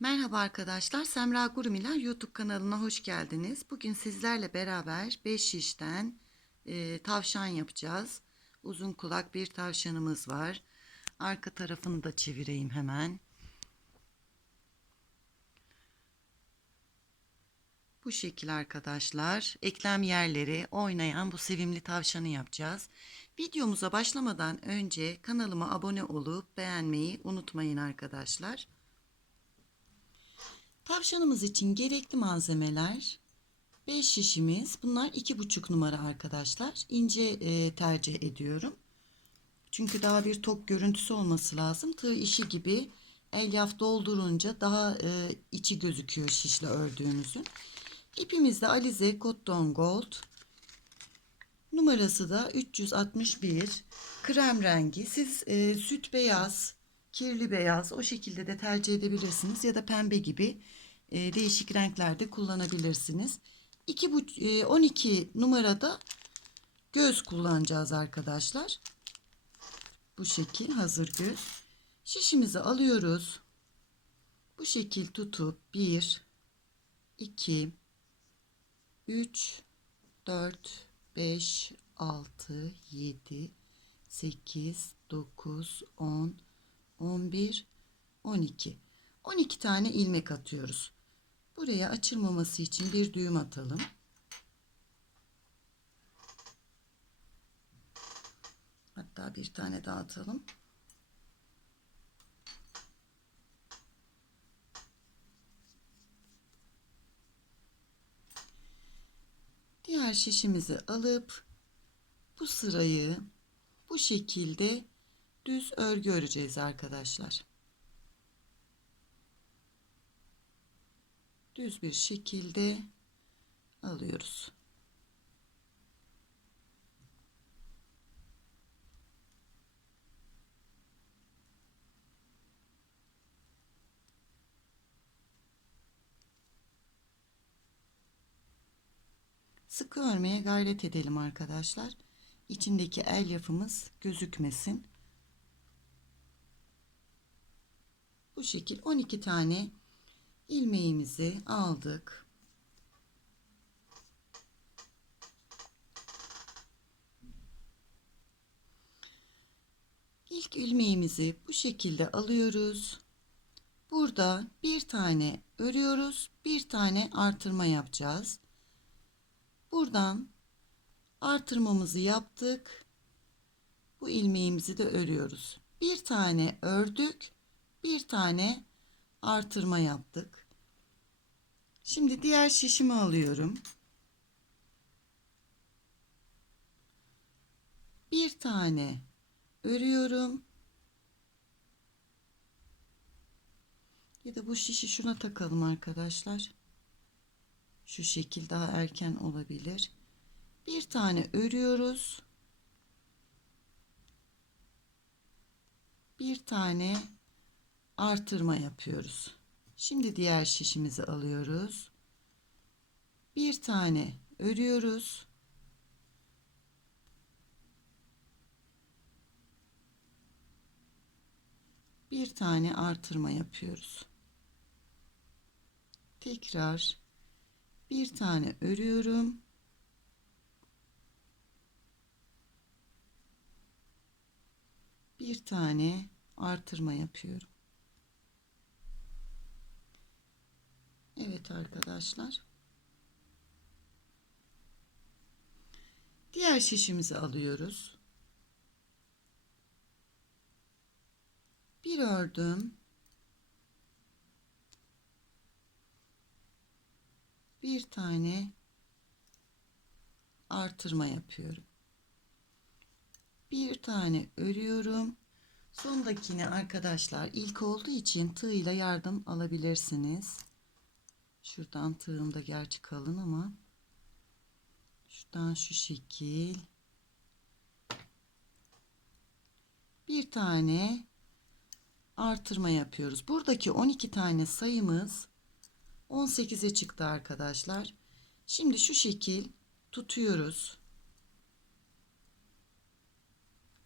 Merhaba arkadaşlar, Semra Gurumiler YouTube kanalına hoş geldiniz. Bugün sizlerle beraber 5 şişten e, tavşan yapacağız. Uzun kulak bir tavşanımız var. Arka tarafını da çevireyim hemen. Bu şekil arkadaşlar. Eklem yerleri oynayan bu sevimli tavşanı yapacağız. Videomuza başlamadan önce kanalıma abone olup beğenmeyi unutmayın arkadaşlar. Tavşanımız için gerekli malzemeler 5 şişimiz. Bunlar 2,5 numara arkadaşlar. İnce e, tercih ediyorum. Çünkü daha bir tok görüntüsü olması lazım. Tığ işi gibi elyaf doldurunca daha e, içi gözüküyor şişle ördüğünüzün. İpimiz de Alize Cotton Gold. Numarası da 361. Krem rengi. Siz e, süt beyaz, kirli beyaz o şekilde de tercih edebilirsiniz ya da pembe gibi e, değişik renklerde kullanabilirsiniz. 2 bu e, 12 numarada göz kullanacağız arkadaşlar. Bu şekil hazır göz. Şişimizi alıyoruz. Bu şekil tutup 1 2 3 4 5 6 7 8 9 10 11 12 12 tane ilmek atıyoruz. Buraya açılmaması için bir düğüm atalım. Hatta bir tane daha atalım. Diğer şişimizi alıp bu sırayı bu şekilde düz örgü öreceğiz arkadaşlar. Düz bir şekilde alıyoruz. Sıkı örmeye gayret edelim arkadaşlar. İçindeki elyafımız gözükmesin. Bu şekil 12 tane ilmeğimizi aldık. İlk ilmeğimizi bu şekilde alıyoruz. Burada bir tane örüyoruz, bir tane artırma yapacağız. Buradan artırmamızı yaptık. Bu ilmeğimizi de örüyoruz. Bir tane ördük, bir tane artırma yaptık. Şimdi diğer şişimi alıyorum. Bir tane örüyorum. Ya da bu şişi şuna takalım arkadaşlar. Şu şekil daha erken olabilir. Bir tane örüyoruz. Bir tane artırma yapıyoruz. Şimdi diğer şişimizi alıyoruz. Bir tane örüyoruz. Bir tane artırma yapıyoruz. Tekrar bir tane örüyorum. Bir tane artırma yapıyorum. Evet arkadaşlar. Diğer şişimizi alıyoruz. Bir ördüm. Bir tane artırma yapıyorum. Bir tane örüyorum. Sondakini arkadaşlar ilk olduğu için tığ ile yardım alabilirsiniz. Şuradan tığım da gerçi kalın ama şuradan şu şekil bir tane artırma yapıyoruz. Buradaki 12 tane sayımız 18'e çıktı arkadaşlar. Şimdi şu şekil tutuyoruz.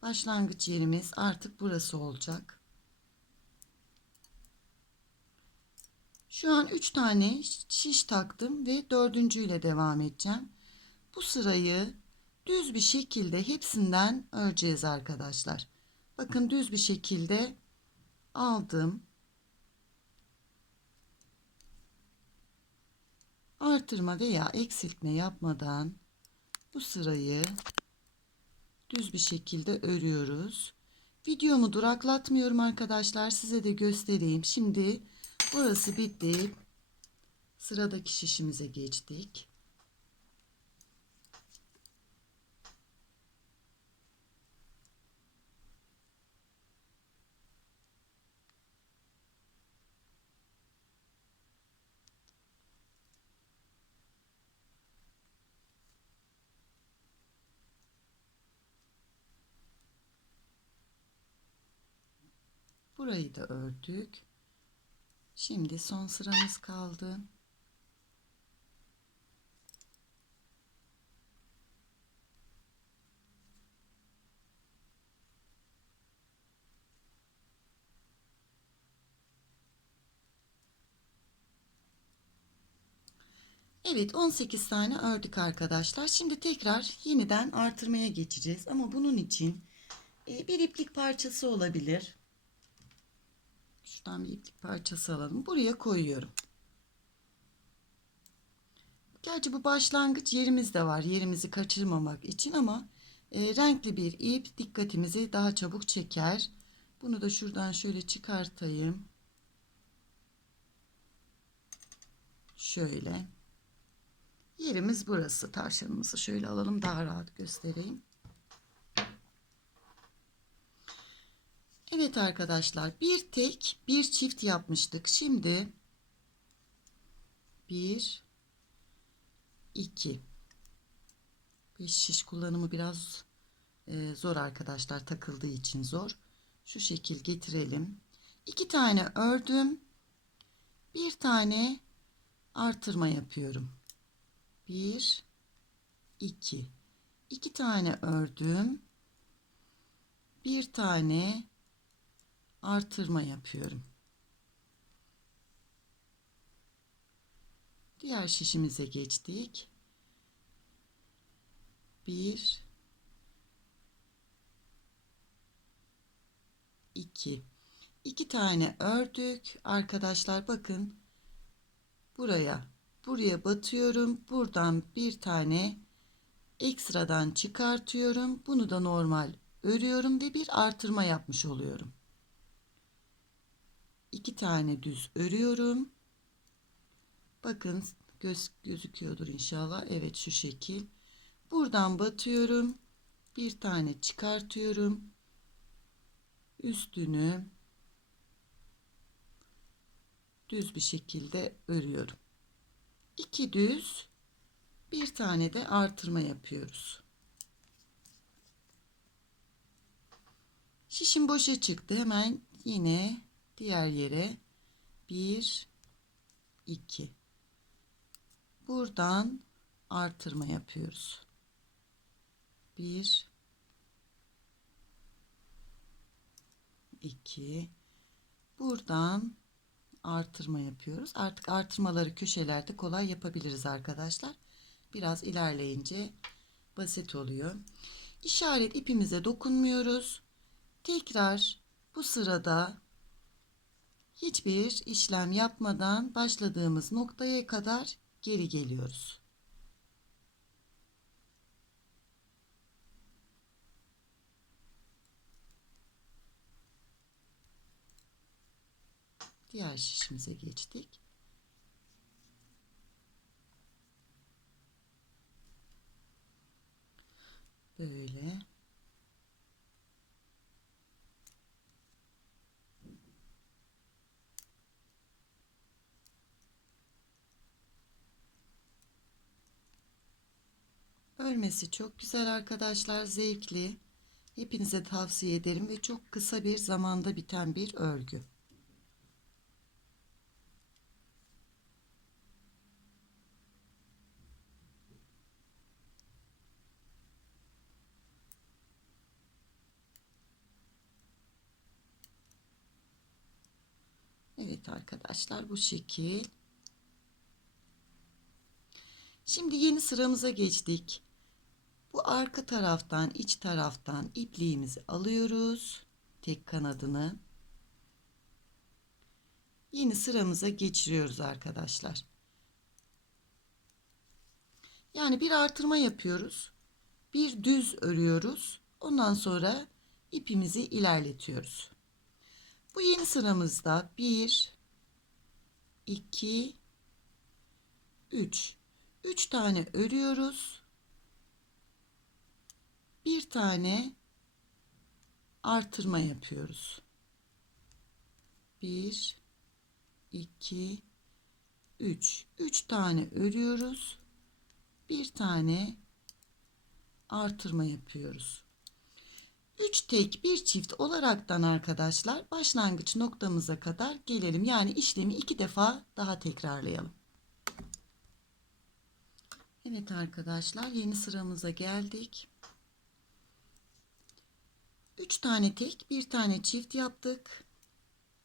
Başlangıç yerimiz artık burası olacak. Şu an 3 tane şiş taktım ve dördüncüyle devam edeceğim. Bu sırayı düz bir şekilde hepsinden öreceğiz arkadaşlar. Bakın düz bir şekilde aldım. Artırma veya eksiltme yapmadan bu sırayı düz bir şekilde örüyoruz. Videomu duraklatmıyorum arkadaşlar. Size de göstereyim. Şimdi burası bitti. Sıradaki şişimize geçtik. Burayı da ördük. Şimdi son sıramız kaldı. Evet 18 tane ördük arkadaşlar. Şimdi tekrar yeniden artırmaya geçeceğiz. Ama bunun için e, bir iplik parçası olabilir. Şuradan bir iplik parçası alalım. Buraya koyuyorum. Gerçi bu başlangıç yerimiz de var. Yerimizi kaçırmamak için ama e, renkli bir ip dikkatimizi daha çabuk çeker. Bunu da şuradan şöyle çıkartayım. Şöyle. Yerimiz burası. Tavşanımızı şöyle alalım daha rahat göstereyim. Evet arkadaşlar bir tek bir çift yapmıştık. Şimdi bir iki beş şiş kullanımı biraz e, zor arkadaşlar takıldığı için zor. Şu şekil getirelim. İki tane ördüm. Bir tane artırma yapıyorum. Bir iki iki tane ördüm. Bir tane artırma yapıyorum. Diğer şişimize geçtik. Bir, iki, iki tane ördük. Arkadaşlar bakın buraya, buraya batıyorum. Buradan bir tane ekstradan çıkartıyorum. Bunu da normal örüyorum ve bir artırma yapmış oluyorum iki tane düz örüyorum. Bakın göz gözüküyordur inşallah. Evet şu şekil. Buradan batıyorum. Bir tane çıkartıyorum. Üstünü düz bir şekilde örüyorum. İki düz, bir tane de artırma yapıyoruz. Şişim boşa çıktı. Hemen yine diğer yere 1 2 buradan artırma yapıyoruz. 1 2 buradan artırma yapıyoruz. Artık artırmaları köşelerde kolay yapabiliriz arkadaşlar. Biraz ilerleyince basit oluyor. İşaret ipimize dokunmuyoruz. Tekrar bu sırada hiçbir işlem yapmadan başladığımız noktaya kadar geri geliyoruz. Diğer şişimize geçtik. Böyle. Örmesi çok güzel arkadaşlar. Zevkli. Hepinize tavsiye ederim ve çok kısa bir zamanda biten bir örgü. Evet arkadaşlar bu şekil. Şimdi yeni sıramıza geçtik. Bu arka taraftan iç taraftan ipliğimizi alıyoruz. Tek kanadını. Yeni sıramıza geçiriyoruz arkadaşlar. Yani bir artırma yapıyoruz. Bir düz örüyoruz. Ondan sonra ipimizi ilerletiyoruz. Bu yeni sıramızda 1 2 3 3 tane örüyoruz. Bir tane artırma yapıyoruz. 1 2 3 3 tane örüyoruz. Bir tane artırma yapıyoruz. 3 tek bir çift olaraktan arkadaşlar başlangıç noktamıza kadar gelelim. Yani işlemi iki defa daha tekrarlayalım. Evet arkadaşlar yeni sıramıza geldik. 3 tane tek bir tane çift yaptık.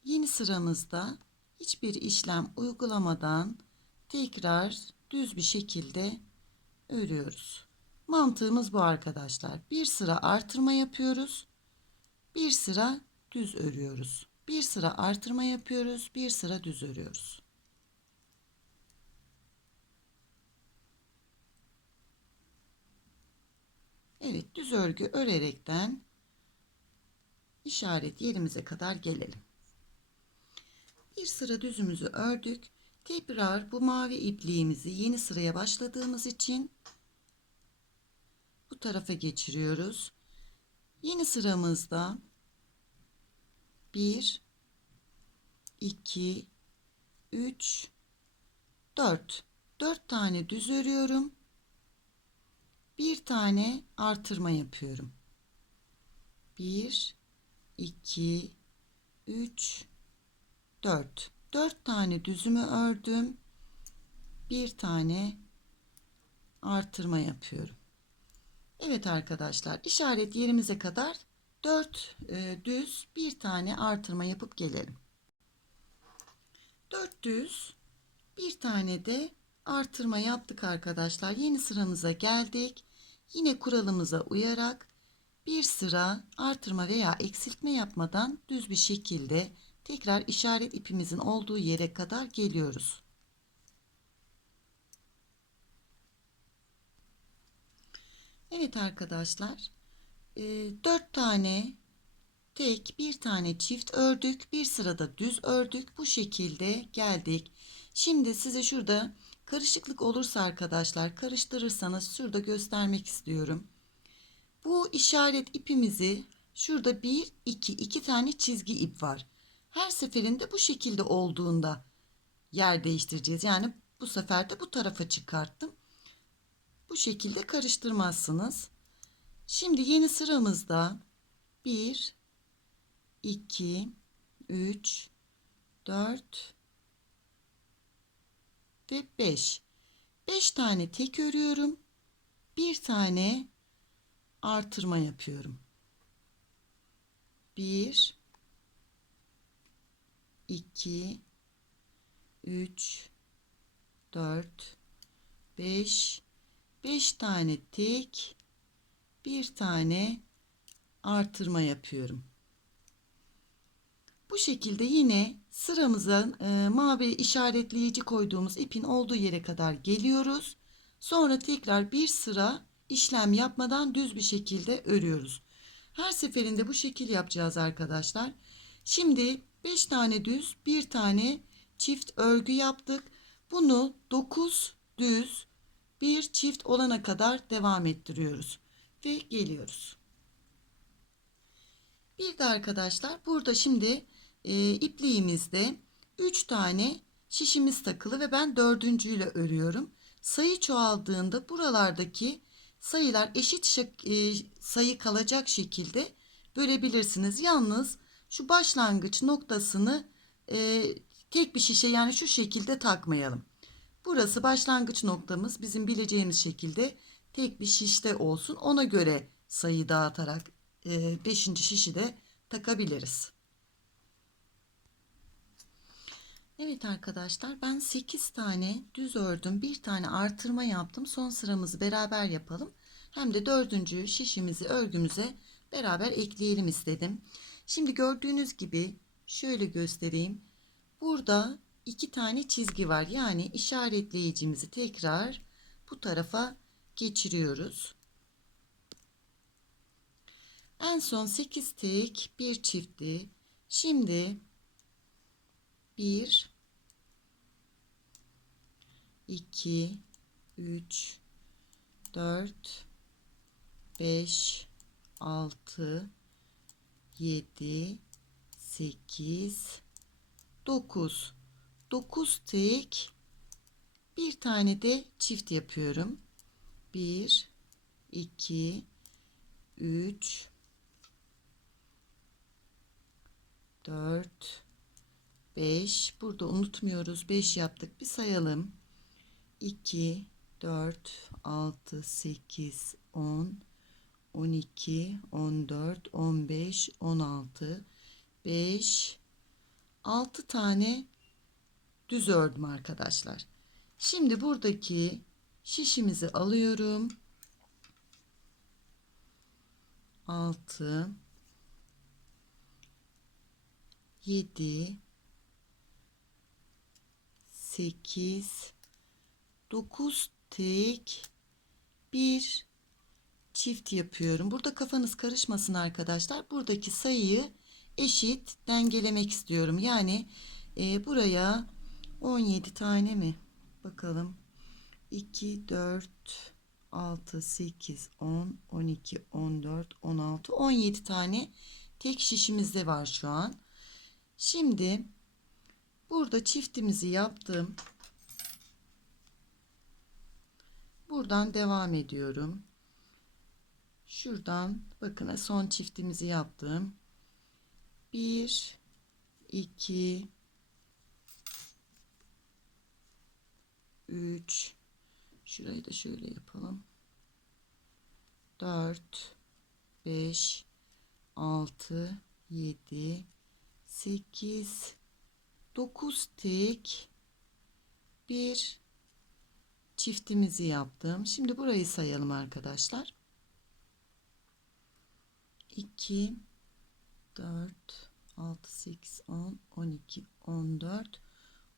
Yeni sıramızda hiçbir işlem uygulamadan tekrar düz bir şekilde örüyoruz. Mantığımız bu arkadaşlar. Bir sıra artırma yapıyoruz. Bir sıra düz örüyoruz. Bir sıra artırma yapıyoruz. Bir sıra düz örüyoruz. Evet düz örgü örerekten işaret yerimize kadar gelelim. Bir sıra düzümüzü ördük. Tekrar bu mavi ipliğimizi yeni sıraya başladığımız için bu tarafa geçiriyoruz. Yeni sıramızda 1 2 3 4 4 tane düz örüyorum. Bir tane artırma yapıyorum. 1 2 3 4 4 tane düzümü ördüm. Bir tane artırma yapıyorum. Evet arkadaşlar işaret yerimize kadar 4 e, düz bir tane artırma yapıp gelelim. 4 düz bir tane de artırma yaptık arkadaşlar. Yeni sıramıza geldik. Yine kuralımıza uyarak bir sıra artırma veya eksiltme yapmadan düz bir şekilde tekrar işaret ipimizin olduğu yere kadar geliyoruz. Evet arkadaşlar. 4 tane tek bir tane çift ördük. Bir sırada düz ördük. Bu şekilde geldik. Şimdi size şurada karışıklık olursa arkadaşlar karıştırırsanız şurada göstermek istiyorum. Bu işaret ipimizi şurada bir iki iki tane çizgi ip var. Her seferinde bu şekilde olduğunda yer değiştireceğiz. Yani bu sefer de bu tarafa çıkarttım. Bu şekilde karıştırmazsınız. Şimdi yeni sıramızda 1 2 3 4 ve 5. 5 tane tek örüyorum. Bir tane artırma yapıyorum. 1 2 3 4 5 5 tane tek bir tane artırma yapıyorum. Bu şekilde yine sıramızın e, mavi işaretleyici koyduğumuz ipin olduğu yere kadar geliyoruz. Sonra tekrar bir sıra işlem yapmadan düz bir şekilde örüyoruz. Her seferinde bu şekil yapacağız arkadaşlar. Şimdi 5 tane düz, bir tane çift örgü yaptık. Bunu 9 düz, bir çift olana kadar devam ettiriyoruz ve geliyoruz. Bir de arkadaşlar burada şimdi e, ipliğimizde 3 tane şişimiz takılı ve ben dördüncüyle örüyorum. Sayı çoğaldığında buralardaki sayılar eşit e, sayı kalacak şekilde bölebilirsiniz. Yalnız şu başlangıç noktasını e, tek bir şişe yani şu şekilde takmayalım. Burası başlangıç noktamız bizim bileceğimiz şekilde tek bir şişte olsun. Ona göre sayı dağıtarak 5. E, şişi de takabiliriz. Evet arkadaşlar ben 8 tane düz ördüm. Bir tane artırma yaptım. Son sıramızı beraber yapalım. Hem de dördüncü şişimizi örgümüze beraber ekleyelim istedim. Şimdi gördüğünüz gibi şöyle göstereyim. Burada iki tane çizgi var. Yani işaretleyicimizi tekrar bu tarafa geçiriyoruz. En son 8 tek bir çifti. Şimdi 1 2 3 4 5 6 7 8 9 9 tek bir tane de çift yapıyorum. 1 2 3 4 5 burada unutmuyoruz. 5 yaptık. Bir sayalım. 2 4 6 8 10 12 14 15 16 5 6 tane düz ördüm arkadaşlar. Şimdi buradaki şişimizi alıyorum. 6 7 8 9 tek bir çift yapıyorum. Burada kafanız karışmasın arkadaşlar. Buradaki sayıyı eşit dengelemek istiyorum. Yani e, buraya 17 tane mi? Bakalım. 2 4 6 8 10 12 14 16 17 tane tek şişimizde var şu an. Şimdi burada çiftimizi yaptım. Buradan devam ediyorum. Şuradan bakın son çiftimizi yaptım. 1 2 3 Şurayı da şöyle yapalım. 4 5 6 7 8 9 tek bir çiftimizi yaptım. Şimdi burayı sayalım arkadaşlar. 2 4 6 8 10 12 14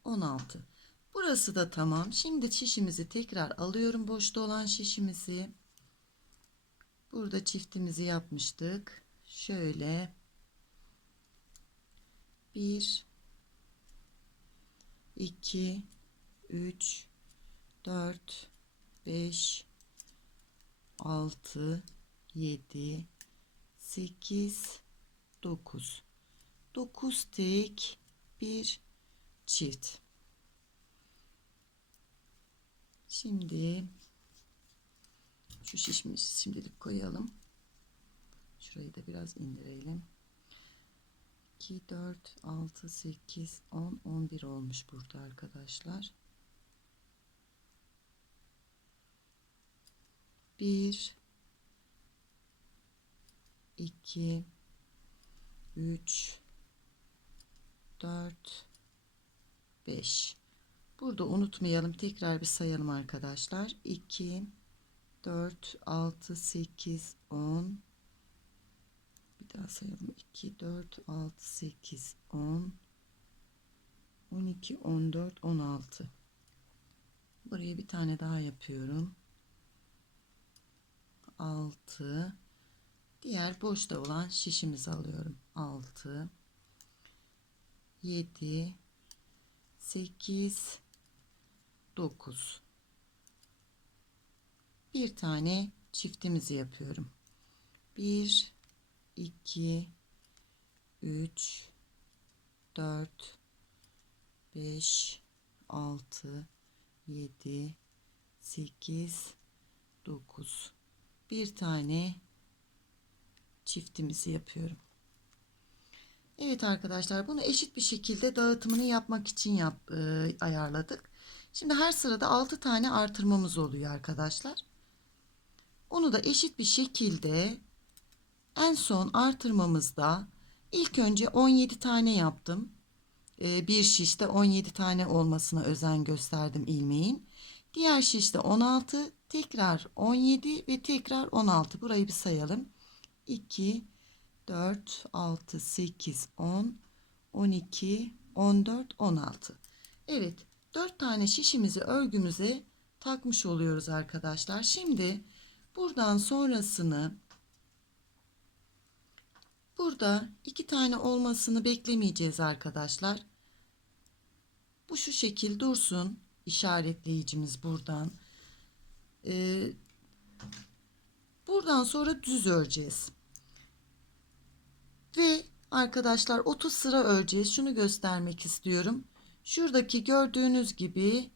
16 Burası da tamam. Şimdi şişimizi tekrar alıyorum. Boşta olan şişimizi. Burada çiftimizi yapmıştık. Şöyle 1 2 3 4 5 6 7 8 9 9 tek bir çift. Şimdi şu şişimizi şimdilik koyalım. Şurayı da biraz indirelim 2 4 6 8 10 11 olmuş burada arkadaşlar. 1 2 3 4 5 burada unutmayalım tekrar bir sayalım arkadaşlar. 2 4 6 8 10 daha sayalım. 2 4 6 8 10 12 14 16 buraya bir tane daha yapıyorum. 6 diğer boşta olan şişimizi alıyorum. 6 7 8 9 bir tane çiftimizi yapıyorum. 1 2 3 4 5 6 7 8 9 bir tane çiftimizi yapıyorum. Evet arkadaşlar bunu eşit bir şekilde dağıtımını yapmak için yap, e, ayarladık. Şimdi her sırada 6 tane artırmamız oluyor arkadaşlar. Onu da eşit bir şekilde en son artırmamızda ilk önce 17 tane yaptım. e, bir şişte 17 tane olmasına özen gösterdim ilmeğin. Diğer şişte 16, tekrar 17 ve tekrar 16. Burayı bir sayalım. 2, 4, 6, 8, 10, 12, 14, 16. Evet, 4 tane şişimizi örgümüze takmış oluyoruz arkadaşlar. Şimdi buradan sonrasını burada iki tane olmasını beklemeyeceğiz arkadaşlar. Bu şu şekil dursun. işaretleyicimiz buradan. Ee, buradan sonra düz öreceğiz. Ve arkadaşlar 30 sıra öreceğiz. Şunu göstermek istiyorum. Şuradaki gördüğünüz gibi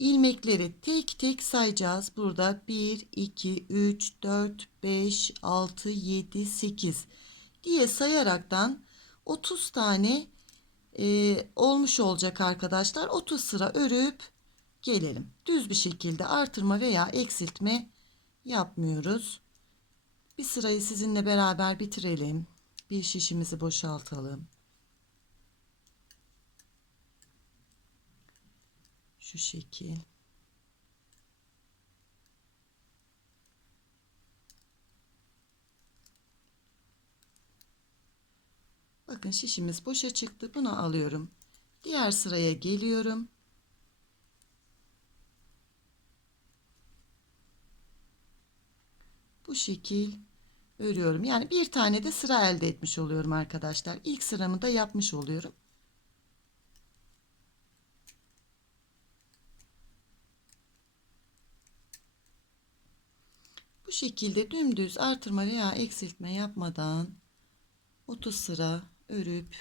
ilmekleri tek tek sayacağız. Burada 1, 2, 3, 4, 5, 6, 7, 8 diye sayaraktan 30 tane e, olmuş olacak arkadaşlar. 30 sıra örüp gelelim. Düz bir şekilde artırma veya eksiltme yapmıyoruz. Bir sırayı sizinle beraber bitirelim. Bir şişimizi boşaltalım. Şu şekil. Bakın şişimiz boşa çıktı. Bunu alıyorum. Diğer sıraya geliyorum. Bu şekil örüyorum. Yani bir tane de sıra elde etmiş oluyorum arkadaşlar. İlk sıramı da yapmış oluyorum. Bu şekilde dümdüz artırma veya eksiltme yapmadan 30 sıra örüp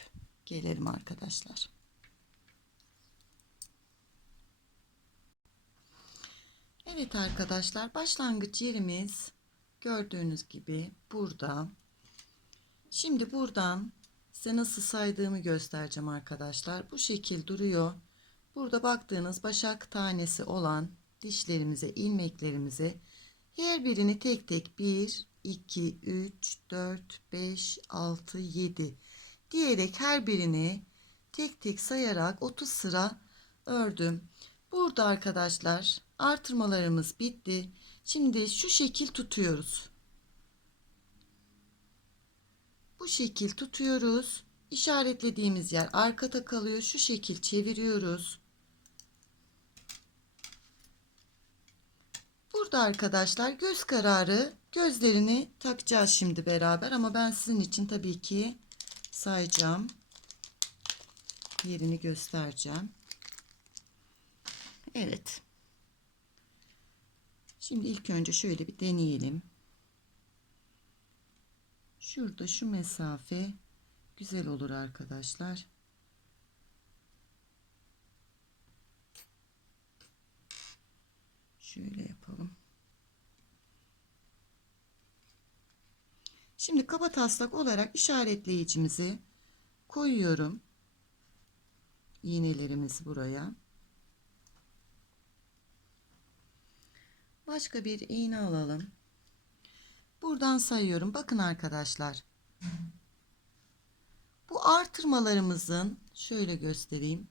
gelelim arkadaşlar. Evet arkadaşlar başlangıç yerimiz gördüğünüz gibi burada. Şimdi buradan size nasıl saydığımı göstereceğim arkadaşlar. Bu şekil duruyor. Burada baktığınız başak tanesi olan dişlerimize, ilmeklerimize her birini tek tek 1, 2, 3, 4, 5, 6, 7 diyerek her birini tek tek sayarak 30 sıra ördüm. Burada arkadaşlar artırmalarımız bitti. Şimdi şu şekil tutuyoruz. Bu şekil tutuyoruz. İşaretlediğimiz yer arkada kalıyor. Şu şekil çeviriyoruz. Burada arkadaşlar göz kararı gözlerini takacağız şimdi beraber ama ben sizin için tabii ki sayacağım. Yerini göstereceğim. Evet. Şimdi ilk önce şöyle bir deneyelim. Şurada şu mesafe güzel olur arkadaşlar. Şöyle yapalım. Şimdi kaba taslak olarak işaretleyicimizi koyuyorum. İğnelerimizi buraya. Başka bir iğne alalım. Buradan sayıyorum. Bakın arkadaşlar. Bu artırmalarımızın şöyle göstereyim.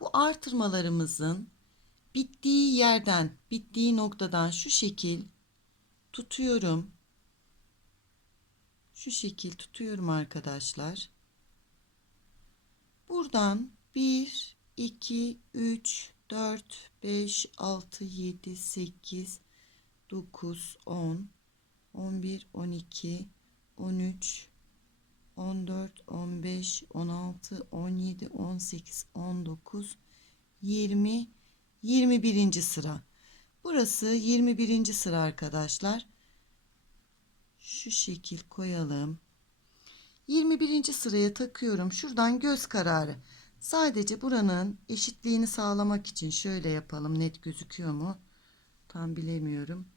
Bu artırmalarımızın bittiği yerden, bittiği noktadan şu şekil tutuyorum. Şu şekil tutuyorum arkadaşlar. Buradan 1, 2, 3, 4, 5, 6, 7, 8, 9, 10, 11, 12, 13, 14, 15, 16, 17, 18, 19, 20, 21. sıra. Burası 21. sıra arkadaşlar. Şu şekil koyalım. 21. sıraya takıyorum. Şuradan göz kararı. Sadece buranın eşitliğini sağlamak için şöyle yapalım. Net gözüküyor mu? Tam bilemiyorum.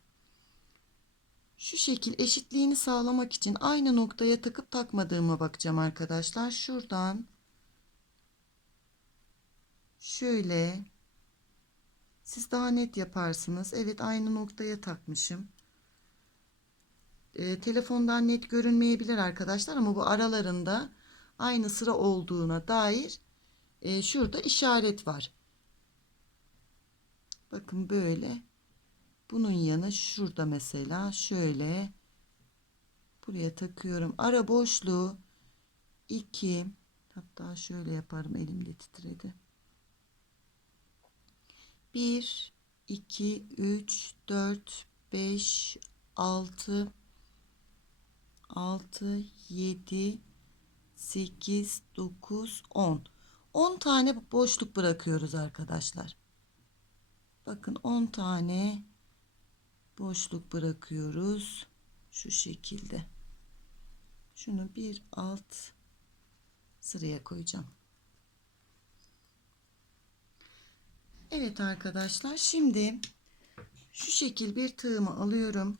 Şu şekil eşitliğini sağlamak için aynı noktaya takıp takmadığıma bakacağım arkadaşlar. Şuradan şöyle siz daha net yaparsınız. Evet aynı noktaya takmışım. E, telefondan net görünmeyebilir arkadaşlar ama bu aralarında aynı sıra olduğuna dair e, şurada işaret var. Bakın böyle. Bunun yanı şurada mesela şöyle buraya takıyorum. Ara boşluğu 2 hatta şöyle yaparım elimde titredi. 1 2 3 4 5 6 6 7 8 9 10 10 tane boşluk bırakıyoruz arkadaşlar. Bakın 10 tane boşluk bırakıyoruz. Şu şekilde. Şunu bir alt sıraya koyacağım. Evet arkadaşlar şimdi şu şekil bir tığımı alıyorum.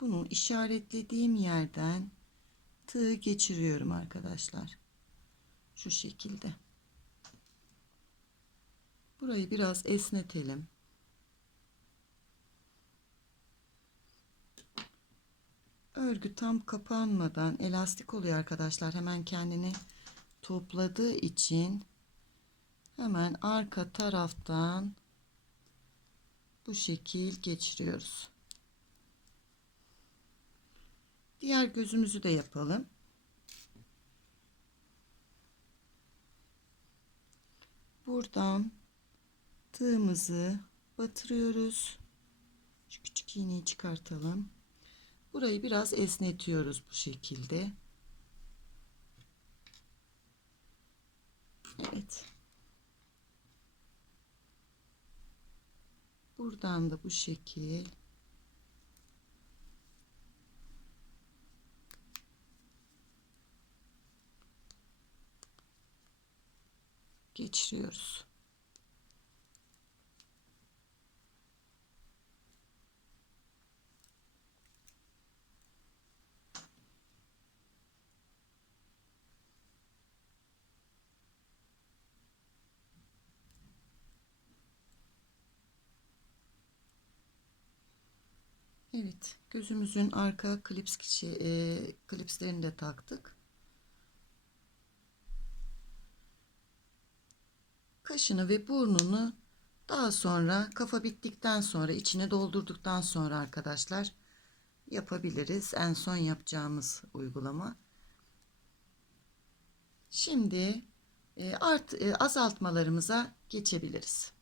Bunu işaretlediğim yerden tığı geçiriyorum arkadaşlar. Şu şekilde. Burayı biraz esnetelim. Örgü tam kapanmadan elastik oluyor arkadaşlar. Hemen kendini topladığı için hemen arka taraftan bu şekil geçiriyoruz. Diğer gözümüzü de yapalım. Buradan tığımızı batırıyoruz. Şu küçük iğneyi çıkartalım. Burayı biraz esnetiyoruz bu şekilde. Evet. Buradan da bu şekil geçiriyoruz. Evet, gözümüzün arka klips e, klipslerini de taktık. Kaşını ve burnunu daha sonra kafa bittikten sonra içine doldurduktan sonra arkadaşlar yapabiliriz. En son yapacağımız uygulama. Şimdi e, art e, azaltmalarımıza geçebiliriz.